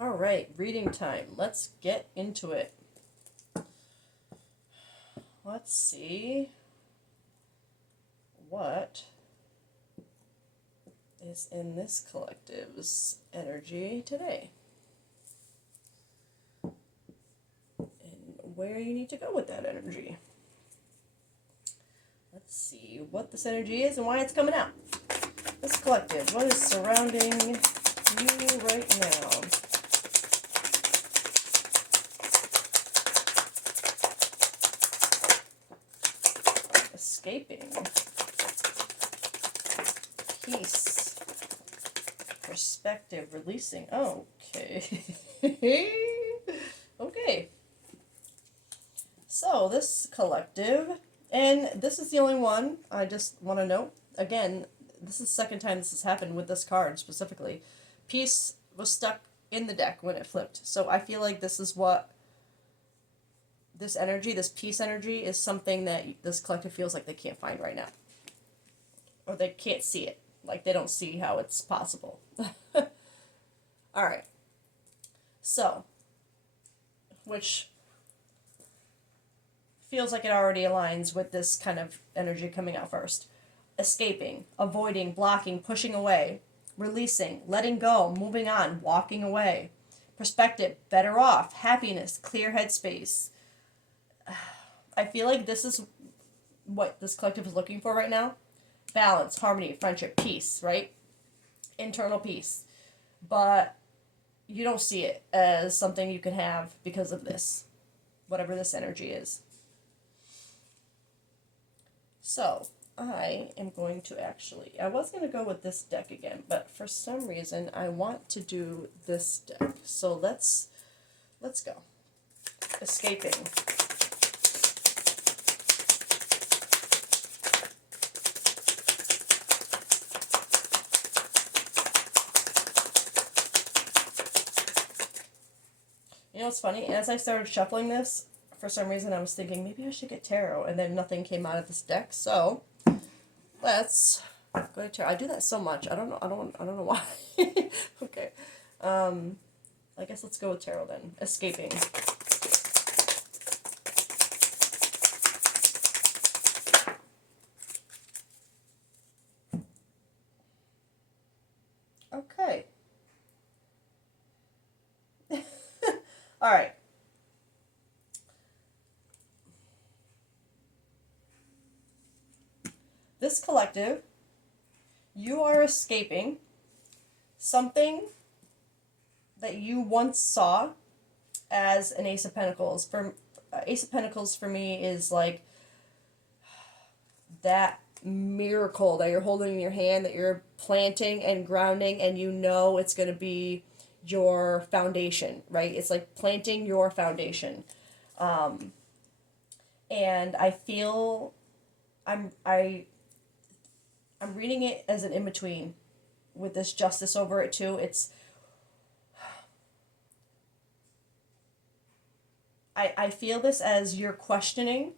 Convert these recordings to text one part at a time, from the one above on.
All right, reading time. Let's get into it. Let's see what is in this collective's energy today and where you need to go with that energy. Let's see what this energy is and why it's coming out. This collective, what is surrounding you right now? Escaping. Peace. Perspective. Releasing. Okay. Okay. So, this collective, and this is the only one, I just want to note, again, this is the second time this has happened with this card specifically. Peace was stuck in the deck when it flipped. So, I feel like this is what this energy, this peace energy, is something that this collective feels like they can't find right now. Or they can't see it. Like they don't see how it's possible. Alright. So, which feels like it already aligns with this kind of energy coming out first. Escaping, avoiding, blocking, pushing away, releasing, letting go, moving on, walking away. Perspective, better off, happiness, clear headspace. I feel like this is what this collective is looking for right now. Balance, harmony, friendship, peace, right? Internal peace. But you don't see it as something you can have because of this, whatever this energy is. So, I am going to I was going to go with this deck again, but for some reason I want to do this deck. So let's go. Escaping. You know what's funny? As I started shuffling this, for some reason I was thinking maybe I should get tarot, and then nothing came out of this deck. So let's go to tarot. I do that so much. I don't know. I don't know why. Okay. I guess let's go with tarot then. Escaping. Okay. All right. This collective, you are escaping something that you once saw as an Ace of Pentacles. Ace of Pentacles for me is like that miracle that you're holding in your hand, that you're planting and grounding, and you know it's going to be your foundation, right? It's like planting your foundation. And I feel I'm I I'm reading it as an in between with this justice over it too. I feel this as you're questioning,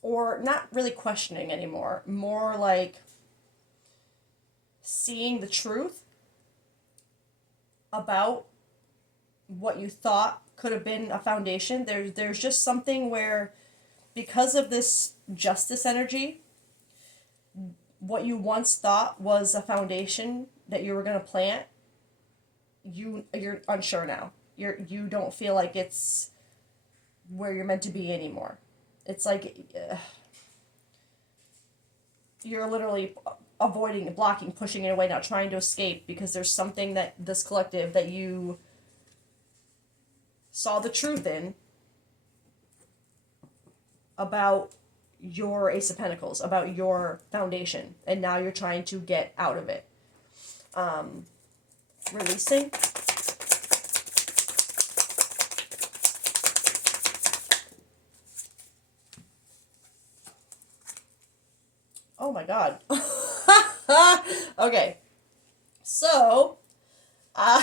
or not really questioning anymore, more like seeing the truth about what you thought could have been a foundation. There's just something where, because of this justice energy, what you once thought was a foundation that you were going to plant, you're unsure now. You don't feel like it's where you're meant to be anymore. It's like you're literally avoiding, blocking, pushing it away now, trying to escape because there's something that this collective that you saw the truth in about your Ace of Pentacles, about your foundation, and now you're trying to get out of it. Releasing. Oh my god. Okay. So, uh,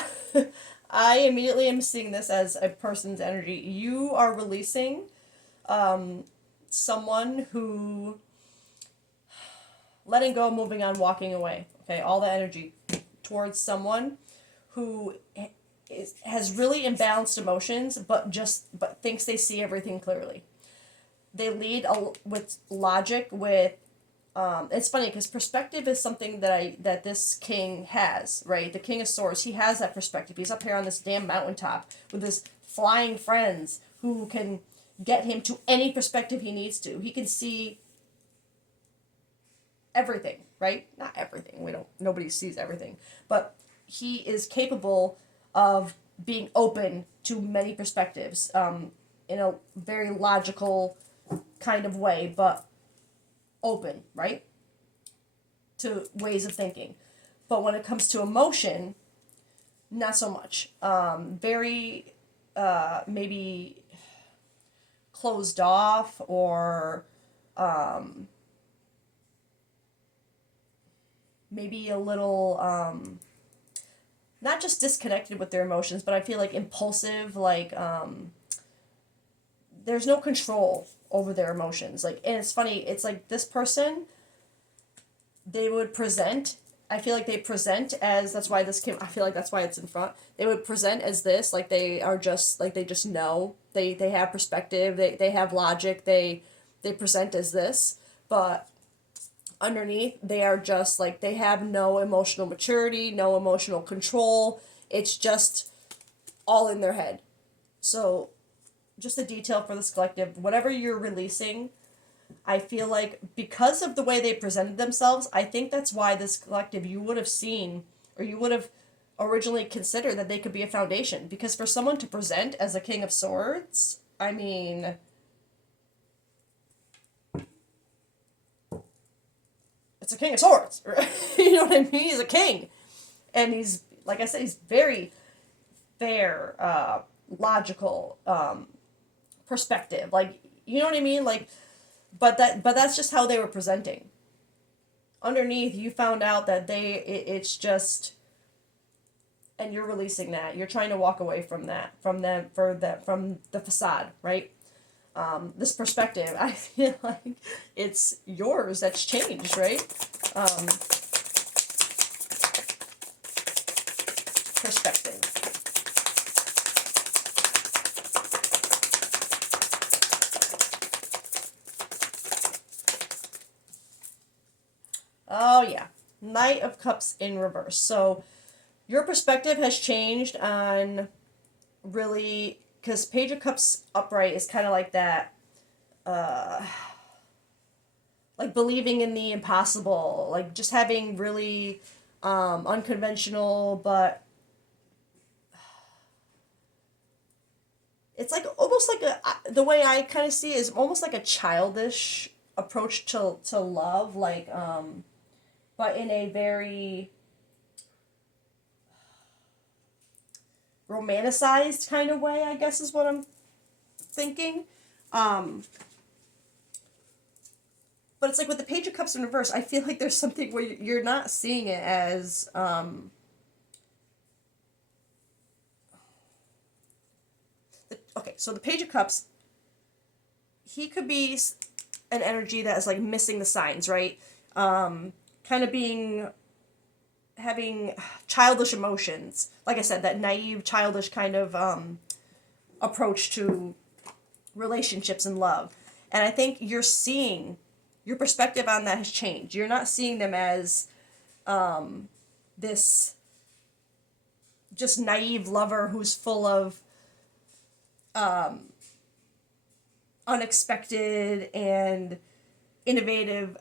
I immediately am seeing this as a person's energy. You are releasing someone who, letting go, moving on, walking away. Okay, all the energy. towards someone who has really imbalanced emotions, but thinks they see everything clearly. They lead with logic. With it's funny because perspective is something that this king has, right? The King of Swords, he has that perspective. He's up here on this damn mountaintop with his flying friends who can get him to any perspective he needs to. He can see everything, right? Not everything. Nobody sees everything, but he is capable of being open to many perspectives, in a very logical kind of way, but open, right? To ways of thinking. But when it comes to emotion, not so much. Very, maybe closed off, or maybe a little, not just disconnected with their emotions, but I feel like impulsive, like, there's no control over their emotions. Like, and it's funny, it's like this person, they would present, I feel like they present as, that's why this came, I feel like that's why it's in front. They would present as this, like they are just, like they just know. They have perspective, they have logic, they present as this, but underneath they are just like, they have no emotional maturity, no emotional control. It's just all in their head. So just a detail for this collective, whatever you're releasing, I feel like because of the way they presented themselves, I think that's why this collective, you would have seen, or you would have originally considered that they could be a foundation. Because for someone to present as a King of Swords, I mean, it's a King of Swords. Right? You know what I mean? He's a king. And he's, like I said, he's very fair, logical, perspective. Like, you know what I mean? Like, but that's just how they were presenting. Underneath, you found out that it's just, and you're releasing that. You're trying to walk away from that, from them, from the facade, right? This perspective, I feel like it's yours that's changed, right? Perspective. Oh yeah, Knight of Cups in reverse. So your perspective has changed on, really, because Page of Cups upright is kind of like that, like believing in the impossible, like just having really unconventional, but it's like almost like the way I kind of see it is almost like a childish approach to love, like, but in a very romanticized kind of way, I guess is what I'm thinking. But it's like with the Page of Cups in reverse, I feel like there's something where you're not seeing it as, okay, so the Page of Cups, he could be an energy that is like missing the signs, right? Kind of being, having childish emotions. Like I said, that naive, childish kind of approach to relationships and love. And I think you're seeing, your perspective on that has changed. You're not seeing them as this just naive lover who's full of unexpected and innovative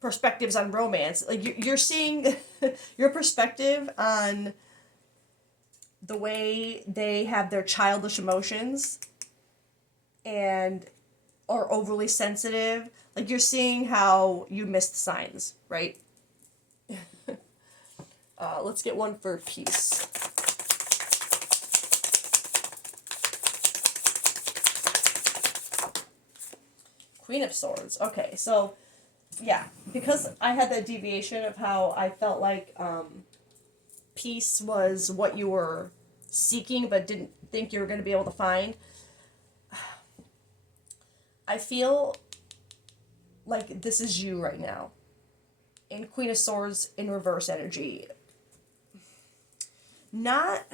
perspectives on romance. Like you're seeing your perspective on the way they have their childish emotions and are overly sensitive. Like you're seeing how you missed signs, right? Let's get one for peace. Queen of Swords. Okay, so yeah, because I had that deviation of how I felt like peace was what you were seeking but didn't think you were going to be able to find. I feel like this is you right now. in Queen of Swords in reverse energy. Not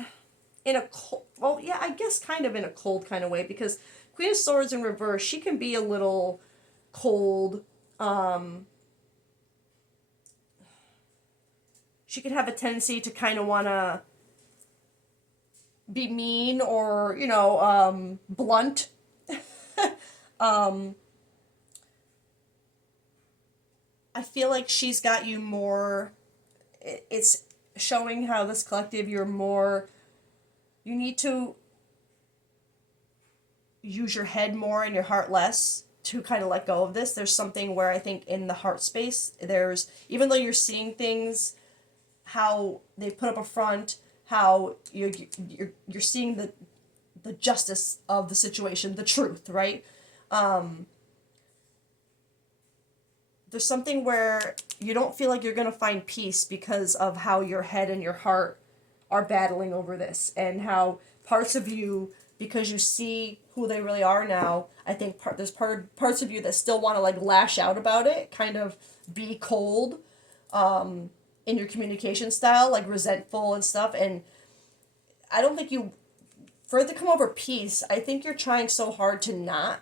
in a cold, well, yeah, I guess kind of in a cold kind of way, because Queen of Swords in reverse, she can be a little cold. She can have a tendency to kind of want to be mean or, blunt. I feel like she's got you more. It's showing how this collective, you need to use your head more and your heart less to kind of let go of this. There's something where I think in the heart space, even though you're seeing things, how they put up a front, how you're seeing the justice of the situation, the truth, right? There's something where you don't feel like you're going to find peace because of how your head and your heart are battling over this, and how parts of you, because you see who they really are now, I think there's parts of you that still want to like lash out about it, kind of be cold in your communication style, like resentful and stuff. And I don't think for it to come over peace, I think you're trying so hard to not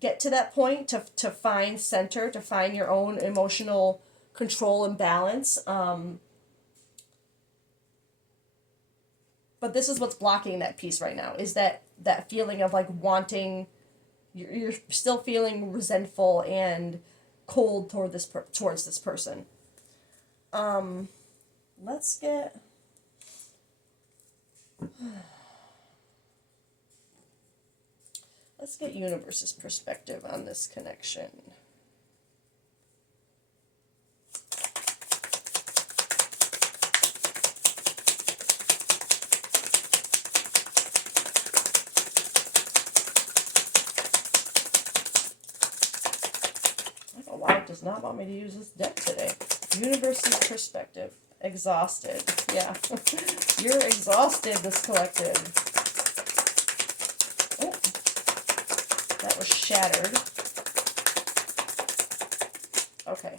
get to that point, to find center, to find your own emotional control and balance. But this is what's blocking that peace right now, is that feeling of like wanting, you're still feeling resentful and cold towards this person. Let's get universe's perspective on this connection. I don't know why it does not want me to use this deck today. Universe's perspective. Exhausted. Yeah. You're exhausted, this collective. Oh. That was shattered. Okay.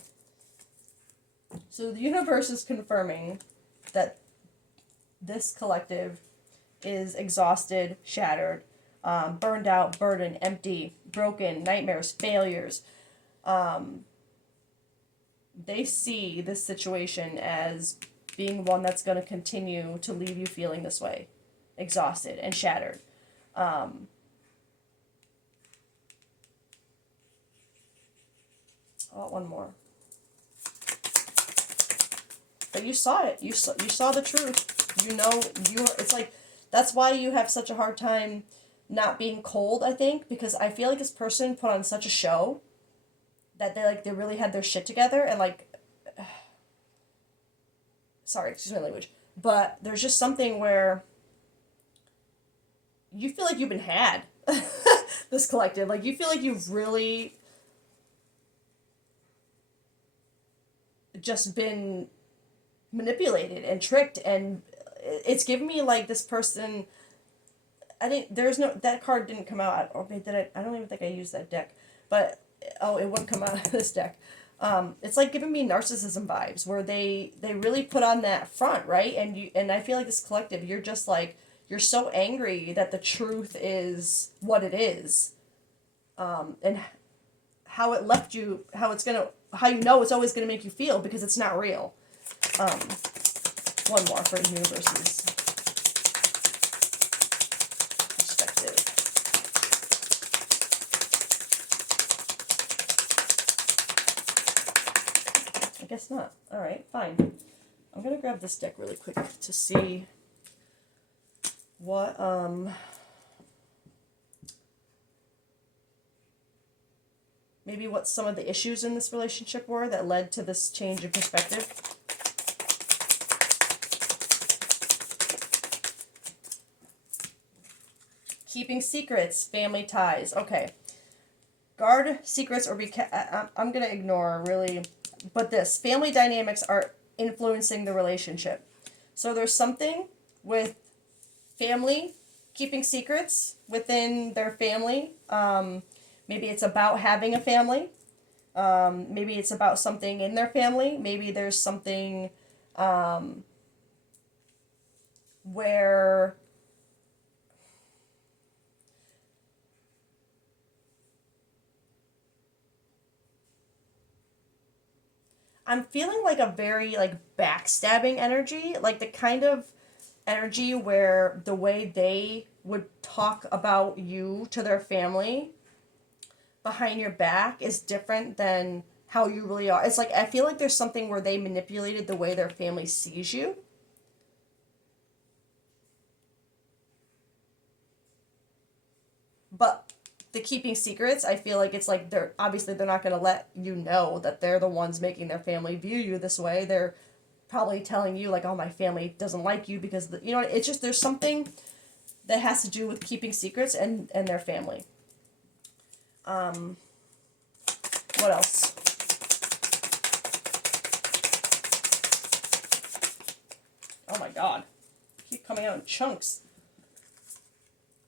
So the universe is confirming that this collective is exhausted, shattered, burned out, burdened, empty, broken, nightmares, failures. They see this situation as being one that's going to continue to leave you feeling this way, exhausted and shattered. One more. But you saw it. You saw the truth. It's like, that's why you have such a hard time not being cold, I think, because I feel like this person put on such a show that they really had their shit together, and sorry, excuse my language, but there's just something where you feel like you've been had. This collective, like, you feel like you've really just been manipulated and tricked, and it's giving me like this person. That card didn't come out, or did I? I don't even think I used that deck, but it wouldn't come out of this deck. It's like giving me narcissism vibes, where they really put on that front, right? And I feel like this collective, you're just like, you're so angry that the truth is what it is, and how it left you, how it's always gonna make you feel, because it's not real. One more for universe's perspective. I guess not. All right, fine. I'm gonna grab this deck really quick to see what maybe what some of the issues in this relationship were that led to this change in perspective. Keeping secrets, family ties. Okay. Guard secrets or I'm going to ignore, really. But family dynamics are influencing the relationship. So there's something with family keeping secrets within their family. Maybe it's about having a family. Maybe it's about something in their family. Maybe there's something where I'm feeling like a very like backstabbing energy, like the kind of energy where the way they would talk about you to their family behind your back is different than how you really are. It's like I feel like there's something where they manipulated the way their family sees you. But the keeping secrets, I feel like it's like they're not going to let you know that they're the ones making their family view you this way. They're probably telling you like, "Oh, my family doesn't like you because it's just there's something that has to do with keeping secrets and their family." Um, what else? Oh my god. Keep coming out in chunks.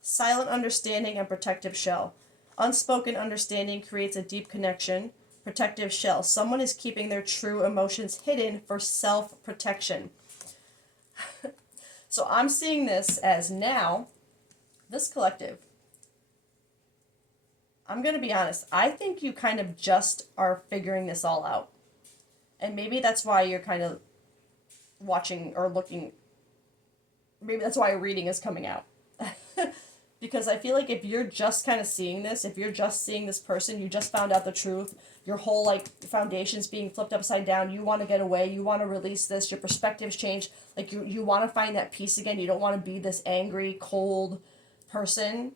Silent understanding and protective shell. Unspoken understanding creates a deep connection. Protective shell. Someone is keeping their true emotions hidden for self protection. So I'm seeing this as now, this collective, I'm going to be honest, I think you kind of just are figuring this all out. And maybe that's why you're kind of watching or looking, maybe that's why a reading is coming out. Because I feel like if you're just kind of seeing this, if you're just seeing this person, you just found out the truth, your whole like foundation's being flipped upside down, you want to get away, you want to release this, your perspective's changed, like you want to find that peace again, you don't want to be this angry, cold person.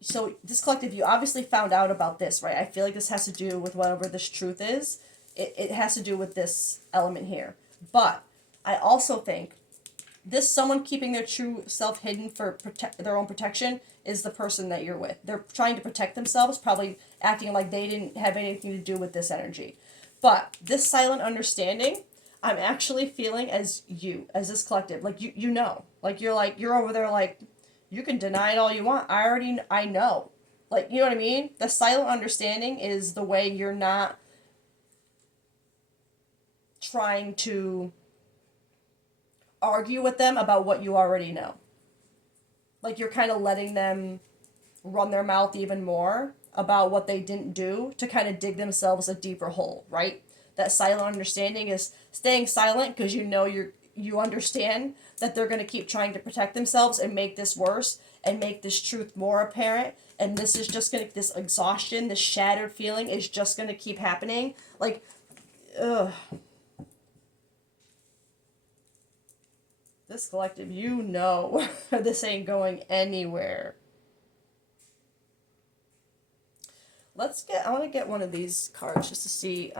So this collective, you obviously found out about this, right? I feel like this has to do with whatever this truth is. It has to do with this element here. But I also think this someone keeping their true self hidden for their own protection is the person that you're with. They're trying to protect themselves, probably acting like they didn't have anything to do with this energy. But this silent understanding, I'm actually feeling as this collective, like you know, like you're over there like you can deny it all you want. I know. Like, you know what I mean? The silent understanding is the way you're not trying to argue with them about what you already know. Like you're kind of letting them run their mouth even more about what they didn't do to kind of dig themselves a deeper hole, right? That silent understanding is staying silent because you understand that they're going to keep trying to protect themselves and make this worse and make this truth more apparent, and this is just going to this exhaustion, this shattered feeling is just going to keep happening. Like ugh. This collective, this ain't going anywhere. I want to get one of these cards just to see,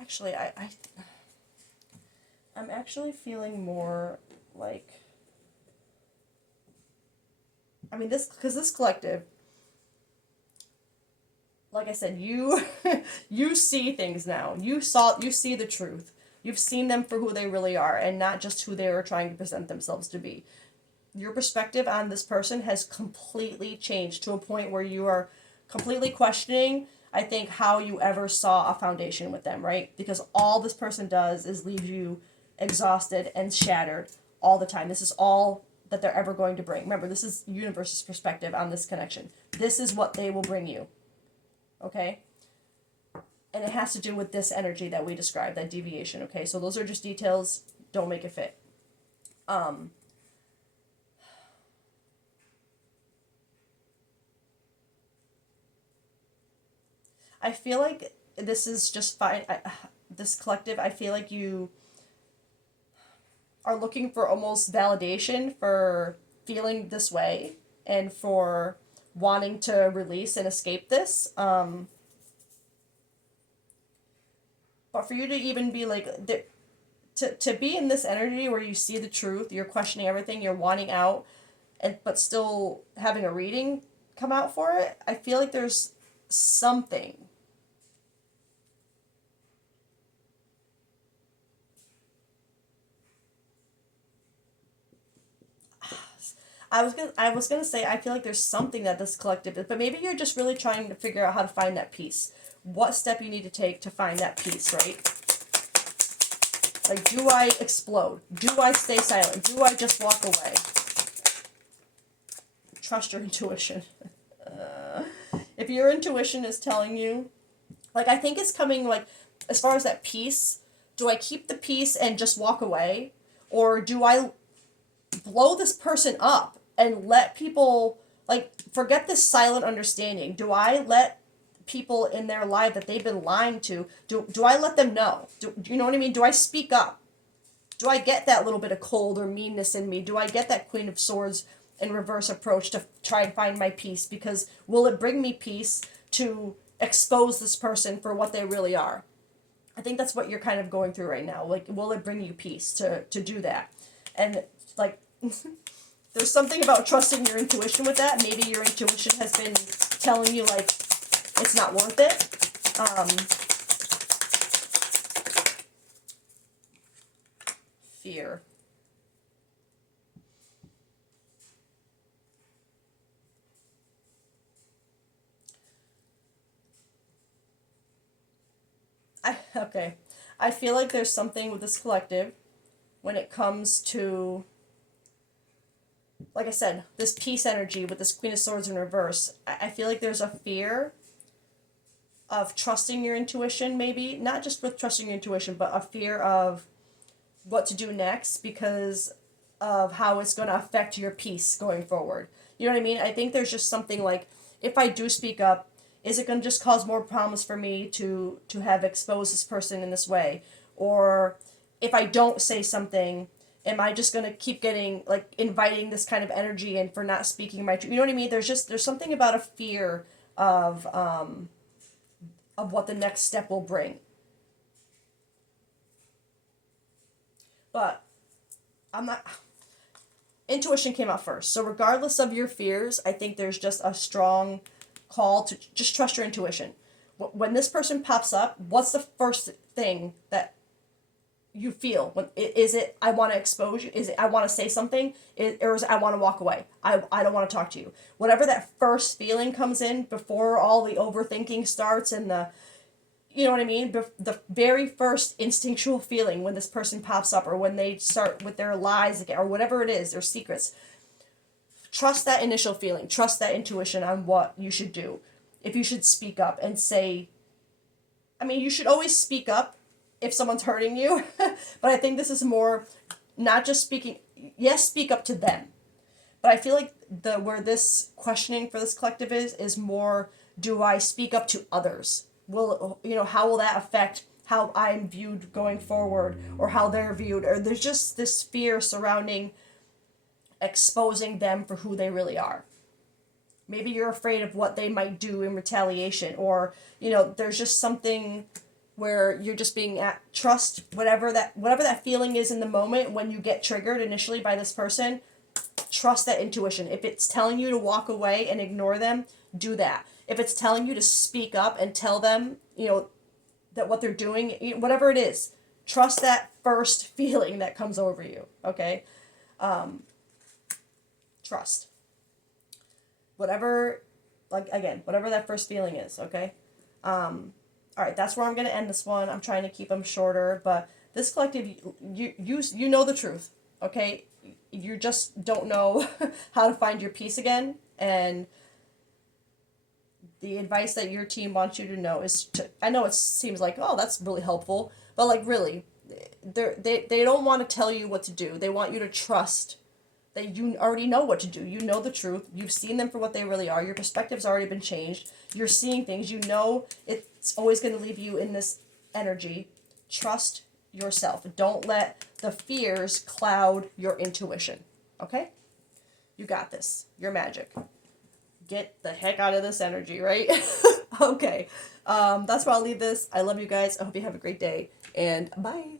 actually, I'm actually feeling more like, I mean, because this collective, like I said, you see things now. You see the truth. You've seen them for who they really are and not just who they were trying to present themselves to be. Your perspective on this person has completely changed to a point where you are completely questioning, I think, how you ever saw a foundation with them, right? Because all this person does is leave you exhausted and shattered all the time. This is all that they're ever going to bring. Remember, this is universe's perspective on this connection. This is what they will bring you. Okay? And it has to do with this energy that we described, that deviation, okay? So those are just details. Don't make it fit. I feel like this is just fine. This collective, I feel like you are looking for almost validation for feeling this way and for wanting to release and escape this. But for you to even be like, to be in this energy where you see the truth, you're questioning everything, you're wanting out, but still having a reading come out for it, I feel like there's something I was gonna say I feel like there's something that this collective is, but maybe you're just really trying to figure out how to find that peace. What step you need to take to find that peace, right? Like, do I explode? Do I stay silent? Do I just walk away? Trust your intuition. If your intuition is telling you, like, I think it's coming, like, as far as that peace, do I keep the peace and just walk away? Or do I blow this person up and let people, like, forget this silent understanding? Do I let people in their life that they've been lying to, do I let them know? Do you know what I mean? Do I speak up? Do I get that little bit of cold or meanness in me? Do I get that Queen of Swords in reverse approach to try and find my peace? Because will it bring me peace to expose this person for what they really are? I think that's what you're kind of going through right now. Like, will it bring you peace to do that? And, like, there's something about trusting your intuition with that. Maybe your intuition has been telling you, like, it's not worth it. Fear. Okay. I feel like there's something with this collective when it comes to, like I said, this peace energy with this Queen of Swords in reverse. I feel like there's a fear of trusting your intuition, maybe. Not just with trusting your intuition, but a fear of what to do next because of how it's going to affect your peace going forward. You know what I mean? I think there's just something like, if I do speak up, is it going to just cause more problems for me to have exposed this person in this way? Or if I don't say something, am I just going to keep getting, like, inviting this kind of energy in for not speaking my truth? You know what I mean? There's something about a fear of what the next step will bring. But I'm not. Intuition came out first. So, regardless of your fears, I think there's just a strong call to just trust your intuition. When this person pops up, what's the first thing that you feel? Is it I want to expose you? Is it I want to say something? Or is it I want to walk away? I don't want to talk to you. Whatever that first feeling comes in before all the overthinking starts and the, you know what I mean? The very first instinctual feeling when this person pops up or when they start with their lies again or whatever it is, their secrets. Trust that initial feeling. Trust that intuition on what you should do. If you should speak up and say, I mean, you should always speak up if someone's hurting you. But I think this is more not just speaking, yes, speak up to them. But I feel like where this questioning for this collective is more, do I speak up to others? How will that affect how I'm viewed going forward or how they're viewed? Or there's just this fear surrounding exposing them for who they really are. Maybe you're afraid of what they might do in retaliation, or there's just something where you're just being at trust whatever that feeling is in the moment when you get triggered initially by this person. Trust that intuition. If it's telling you to walk away and ignore them, do that. If it's telling you to speak up and tell them, that what they're doing, whatever it is, trust that first feeling that comes over you. Okay. Trust. Whatever that first feeling is, okay? All right, that's where I'm going to end this one. I'm trying to keep them shorter, but this collective, you know the truth, okay? You just don't know how to find your peace again, and the advice that your team wants you to know is I know it seems like, oh, that's really helpful, but, like, really, they don't want to tell you what to do. They want you to trust that you already know what to do. You know the truth. You've seen them for what they really are. Your perspective's already been changed. You're seeing things. You know it's always going to leave you in this energy. Trust yourself. Don't let the fears cloud your intuition. Okay? You got this. You're magic. Get the heck out of this energy, right? Okay. That's where I'll leave this. I love you guys. I hope you have a great day. And bye.